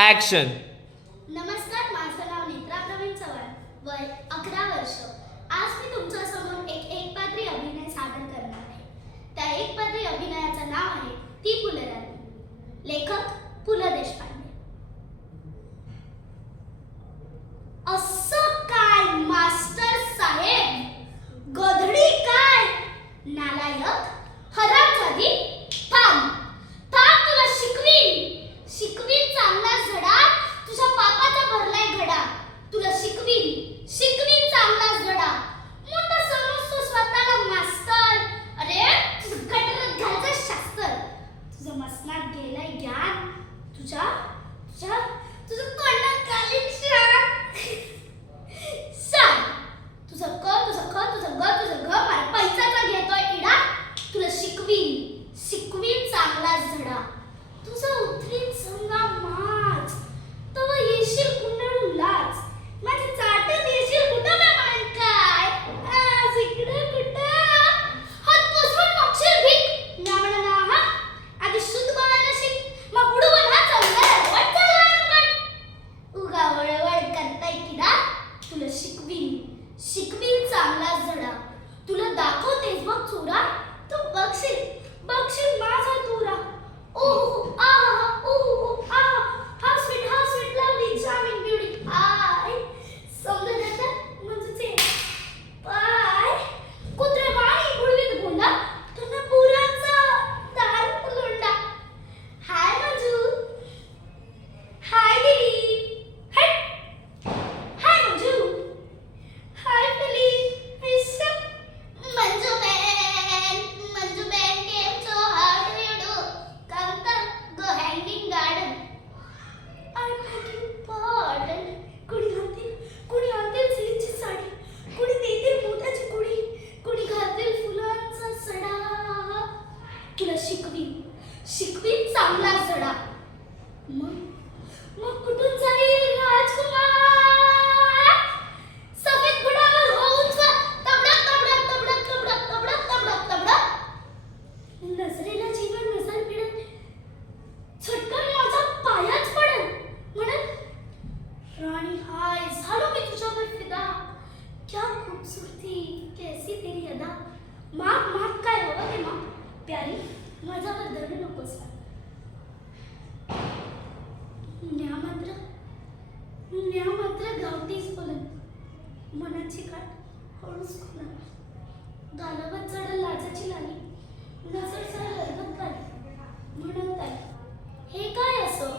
Action. नमस्कार, माझं नाव नेत्रा प्रवीण चव्हाण, वय 11 वर्ष. आज मी तुमच्यासमोर एक पात्री अभिनय सादर करणार आहे. त्या एकपात्री अभिनयाचं नाव आहे ती फुलराणी. लेखक पु ल देशपांडे. असं काय मास्टर साहेब, गधडी काय, नालायक, हरामजादी, थांब थांब, तुला शिकवीन चांगला झडा. तुझ्या पापाचा भरलाय घडा. तुला शिकवीन चांगला झडा. मोठा समजतो स्वतःला मास्तर. अरे गटरात घालचा शास्त्र. तुझं मसनात गेलाय ज्ञान. तुझ्या तोंडात काली शान. तुझं ग मला पैसाचा घेतोय इडा. तुला शिकवीन चांगला झडा. तुझा उतरीन संगा माज. तव येशील कुंडळून लाज. माझी चाटत येशील कुठं बे मान काय. आज इकडे कुठं हात पसरून मागशील भीक. नावडा ना हा आधी शुद्ध बोलायला शिक. मग उडवून हा चौघाला वाट चालला. उगा वळवळ करताय किडा. तुला शिकवीन चांगला झडा. तुला दाखवतेस बघ चोरा. तू बघशील माझा तुरा. ओहो आहा हा स्वीट लवली जामीन ब्युटी. आय समजा म्हणजे पाय कुत्रे वाणी गुळवीत गुंडा. तुला पुराचा दार लोंडा. हाय मंजू. हाय दिली. हाय मंजू. हाय फली. Manju ban came so how do you do. Come go hanging garden. I beg your pardon. कुणी आणतील सिल्कची साडी. कुणी देतील मोत्याची कुडी. कुणी घालतील फुलांचा सडा. तुला शिकवीन चांगला सडा. मग कुठून जाईल राजकुमार. सफेद घोड्यावर होऊन तबडक. नजरेला जीवन नजर मिळत. झटकन माझा पायाच पडल. म्हणत राणी हाय झालो मी तुझ्यावर फिदा. क्या खूबसूरती कैसी तेरी अदा. माग काय हवं ते माग. प्यारी माझ्यावर धरू नकोस. न्या मात्र गावठीच बोलन. मनाची काठ हळूच खुला. गालावर चढल लाजाची लाली. नजर सरळ हरकत आली. म्हणत आहे हे काय असं.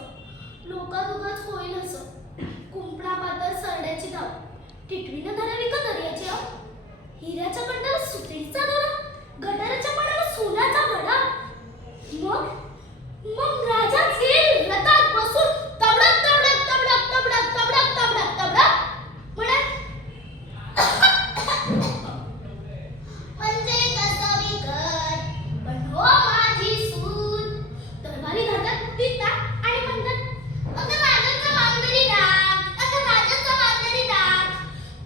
लोकादुगाच होईल असं. कुंपणा पातर सरड्याची धाव. टिटवीनं धरा विकत दर्याची आव. हिऱ्याच्या कंटाला सुतळीचा दोरा. गटाराच्या पाण्याला सोन्याचा घडा. मग राजाच येईल रथात बसून. तबडक म्हणत म्हणजे कसं विकत पण हो माझी सून. दरबारी घाटात पिता आणि म्हणतात अगं राजाचा मांजरी डाक.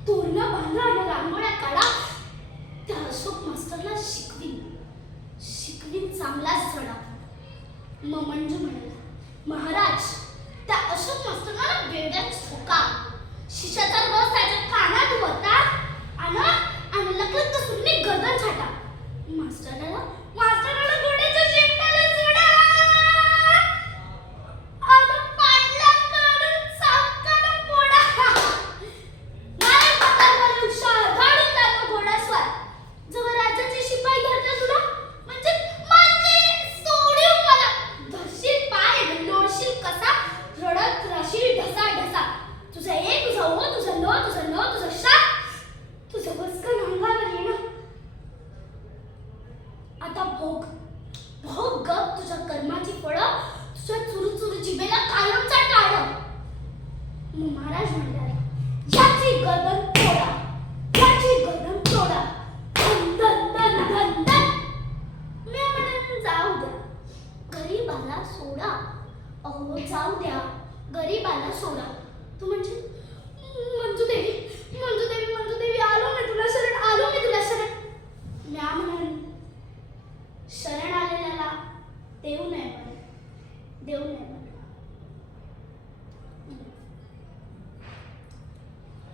तोरणं बांधा आणि रांगोळ्या काढा. त्या अशोक मास्टरला शिकवीन चांगलाच झडा. मग मंजू म्हणाला महाराज त्या अशोक मास्तरला बेड्यात ठोका. शिष्याचा रस त्याच्या कानात होता. आणि लकलक सुन्नी गर्दन छाटा. मास्टराला घोड्याच्या शेपटाला जोडा. आणि पाटला काढून चापकानं फोडा. नाही पताका लुक्षा धाडून टाका घोडास्वार. जेव्हा राज्याचे शिपाई धरतात तुला म्हणजे सोडून मला. धरशील पाय लोळशील कसा. रडत राशील ढसा. तुझा एक तुझा ओ तुझा नो तुझा शा. तुझं बसकन अंगावर येणं. आता भोग गप तुझ्या कर्माची फळं. तुझ्या चुरू जिभेला कायमचा टाळ. महाराज म्हणतात याची गर्दन तोडा. धन. मी म्हणून जाऊ द्या गरीबाला सोडा. अहो जाऊ द्या गरीबाला सोडा. तू म्हणजे